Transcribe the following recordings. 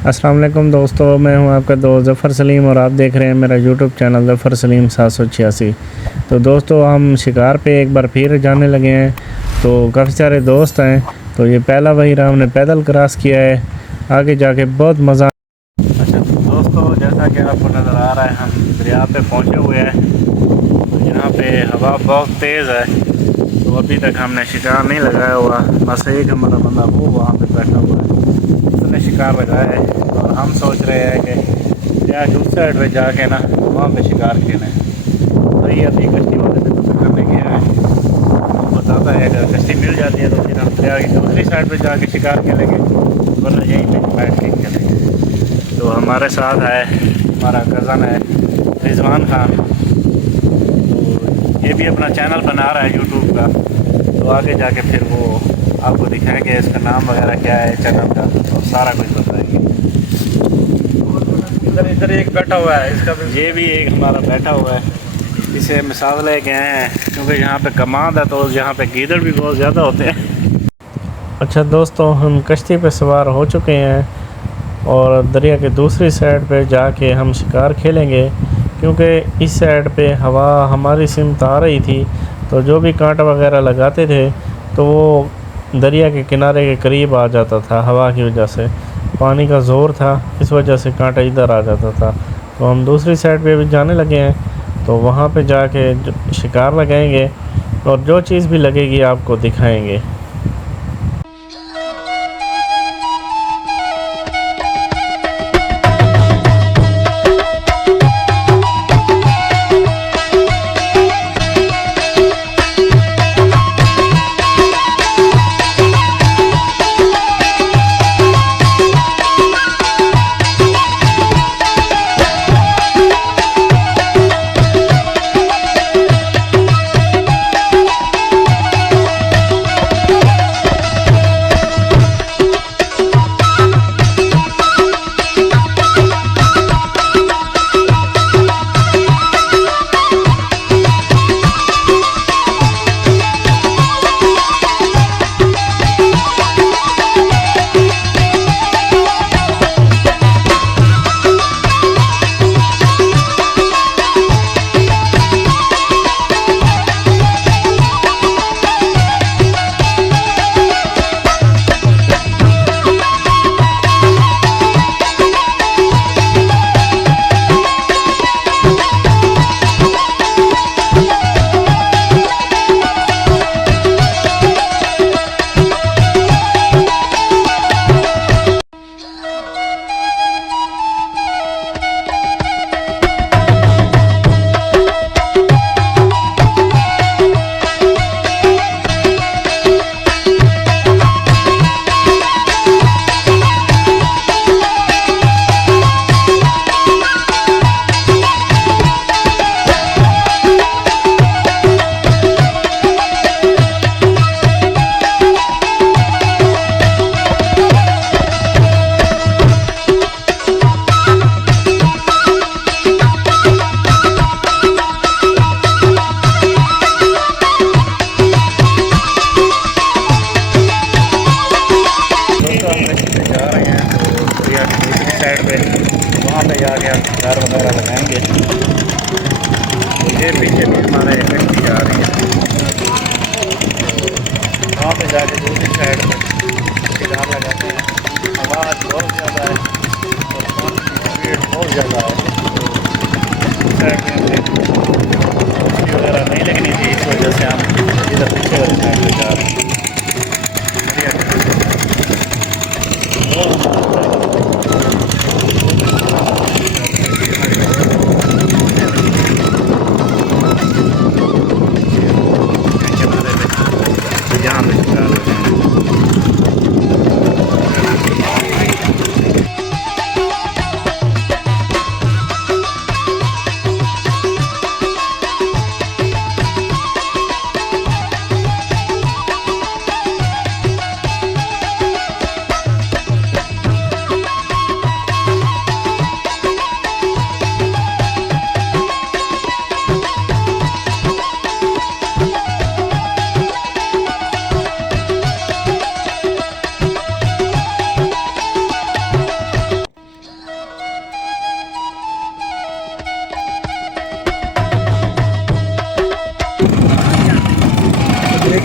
अस्सलाम वालेकुम दोस्तों, मैं हूं आपका दोस्त ज़फ़र सलीम और आप देख रहे हैं मेरा यूट्यूब चैनल ज़फ़र सलीम 786। तो दोस्तों हम शिकार पे एक बार फिर जाने लगे हैं। तो काफ़ी सारे दोस्त हैं। तो ये पहला बहिरा हमने पैदल क्रॉस किया है, आगे जाके बहुत मज़ा। अच्छा दोस्तों, जैसा कि आपको नज़र आ रहा है हम दरिया पे पहुँचे हुए हैं। तो यहाँ पे हवा बहुत तेज़ है। तो अभी तक हमने शिकार नहीं लगाया हुआ, बस एक हमारा बंदा वो वहाँ पे बैठा हुआ है, उसने शिकार लगाया है। और हम सोच रहे हैं कि क्या उस साइड पे जाके ना वहाँ पे शिकार खेलें। वही अभी कश्ती वाले से पता करने गया है, वो बताता है अगर कश्ती मिल जाती है तो फिर हम दरिया की दूसरी साइड पे जाके शिकार खेलेंगे, वरना यहीं पे बैठ के खेलेंगे। तो हमारे साथ है हमारा कज़न है रिजवान खान। तो ये भी अपना चैनल बना रहा है यूट्यूब का। तो आगे जाके फिर वो आपको दिखाएंगे इसका नाम वगैरह क्या है चैनल का, और सारा कुछ बताएंगे। इधर एक बैठा हुआ है, इसका भी ये भी एक हमारा बैठा हुआ है। इसे मिसाल लेके आए हैं क्योंकि यहाँ पे कमांड है, तो यहाँ पे गीदड़ भी बहुत ज़्यादा होते हैं। अच्छा दोस्तों, हम कश्ती पे सवार हो चुके हैं और दरिया के दूसरी साइड पे जाके हम शिकार खेलेंगे, क्योंकि इस साइड पे हवा हमारी सिमत आ रही थी। तो जो भी कांटा वगैरह लगाते थे तो वो दरिया के किनारे के करीब आ जाता था। हवा की वजह से पानी का ज़ोर था, इस वजह से कांटा इधर आ जाता था। तो हम दूसरी साइड पे भी जाने लगे हैं, तो वहाँ पे जाके शिकार लगाएंगे और जो चीज़ भी लगेगी आपको दिखाएंगे। वहाँ पे जाके हम शिकार वगैरह लगाएंगे। तो ये पीछे भी हमारे कश्ती जा रही है, वहाँ पे जाके दूसरी साइड पर शिकार लगाते हैं। आवाज़ बहुत ज़्यादा है और पानी की स्पीड बहुत ज़्यादा है। तो साइड में कश्ती वगैरह नहीं लगनी थी, इस वजह से हम इधर पीछे वाली साइड पर जा रहे हैं।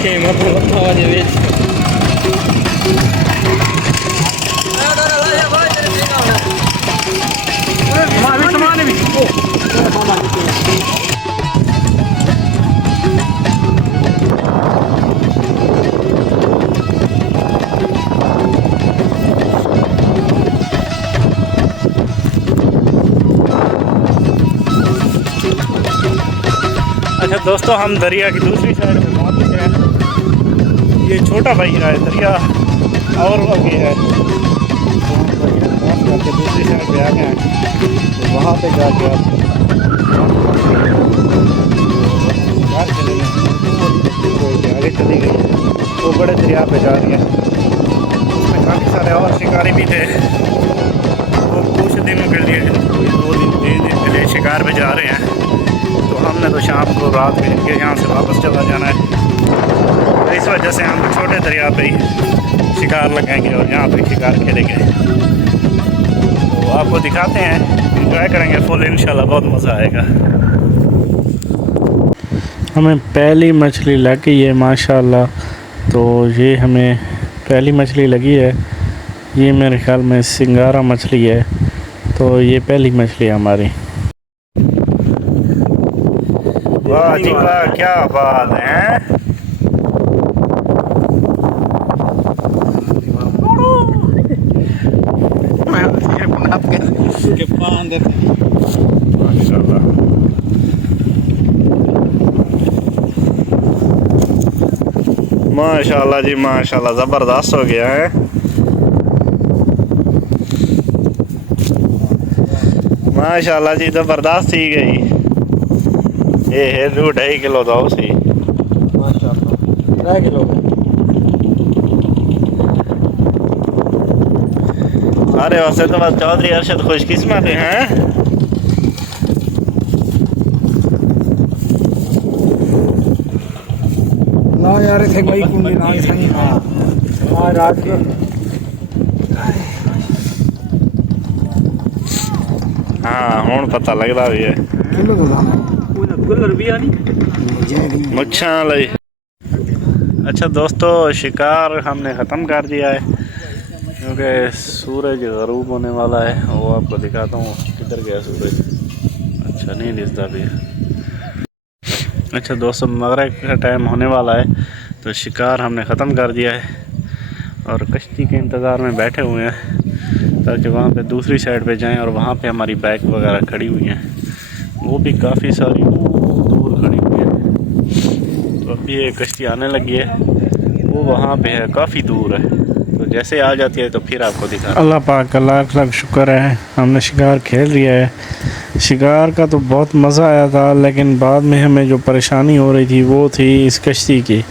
के मतलब आवाज़ बेच अच्छा दोस्तों, हम दरिया की दूसरी साइड पे पहुंच चुके हैं। ये छोटा भाई है दरिया और आगे है, तो हम दरिया क्रॉस करके दूसरी साइड पे आ गए हैं। तो वहाँ पे जाके आप कार चलेंगे, तो आगे चली गई वो बड़े दरिया पे जा रही है। उसमें काफ़ी सारे और शिकारी भी थे। वो कुछ दिनों के लिए, 2-3 दिन के लिए शिकार पे जा रहे हैं। तो हमने तो शाम को रात में इनके यहाँ से वापस चला जाना है। तो इस वजह से हम छोटे दरिया पे ही शिकार लगाएंगे और यहाँ पे शिकार खेलेंगे। तो आपको दिखाते हैं, एंजॉय करेंगे फुल, इंशाल्लाह बहुत मज़ा आएगा। हमें पहली मछली लग गई है माशाल्लाह। तो ये हमें पहली मछली लगी है, ये मेरे ख्याल में सिंगारा मछली है। तो ये पहली मछली है हमारी। वाह जी वाह, क्या बात है। माशाल्लाह जी माशाल्लाह, ज़बरदस्त हो गया है। माशाल्लाह जी, ज़बरदस्त ही गई। ये है 2-2.5 किलो था उसी। माशाल्लाह 2.5 किलो। अरे वैसे तो बस चौधरी अरशद खुशकिस्मत हैं। ना यार थे भाई कुंडी ना सही। हां रात के हाँ हुण पता लगता भी है। किलो तो कलर भी आनी मुच्छा लई। अच्छा दोस्तों, शिकार हमने ख़त्म कर दिया है क्योंकि सूरज ग़रूब होने वाला है। वो आपको दिखाता हूँ, किधर गया सूरज। अच्छा नहीं दिखता भी है। अच्छा दोस्तों, मगरिब का टाइम होने वाला है, तो शिकार हमने ख़त्म कर दिया है और कश्ती के इंतज़ार में बैठे हुए हैं ताकि वहाँ पे दूसरी साइड पे जाएं। और वहाँ पे हमारी बाइक वगैरह खड़ी हुई हैं, वो भी काफ़ी सारी दूर खड़ी हुई है। तो अभी ये कश्ती आने लगी है, वो वहाँ पे है, काफ़ी दूर है। तो जैसे आ जाती है तो फिर आपको दिखा। अल्लाह पाक का लाख लाख शुक्र है, हमने शिकार खेल लिया है। शिकार का तो बहुत मज़ा आया था, लेकिन बाद में हमें जो परेशानी हो रही थी वो थी इस कश्ती की,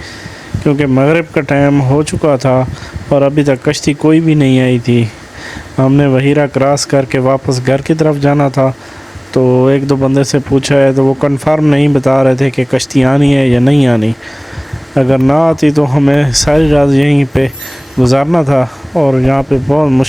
क्योंकि मगरिब का टाइम हो चुका था और अभी तक कश्ती कोई भी नहीं आई थी। हमने वहीरा क्रॉस करके वापस घर की तरफ जाना था। तो 1-2 बंदे से पूछा है तो वो कंफर्म नहीं बता रहे थे कि कश्ती आनी है या नहीं आनी। अगर ना आती तो हमें सारी रात यहीं पे गुजारना था और यहाँ पे बहुत मुश्किल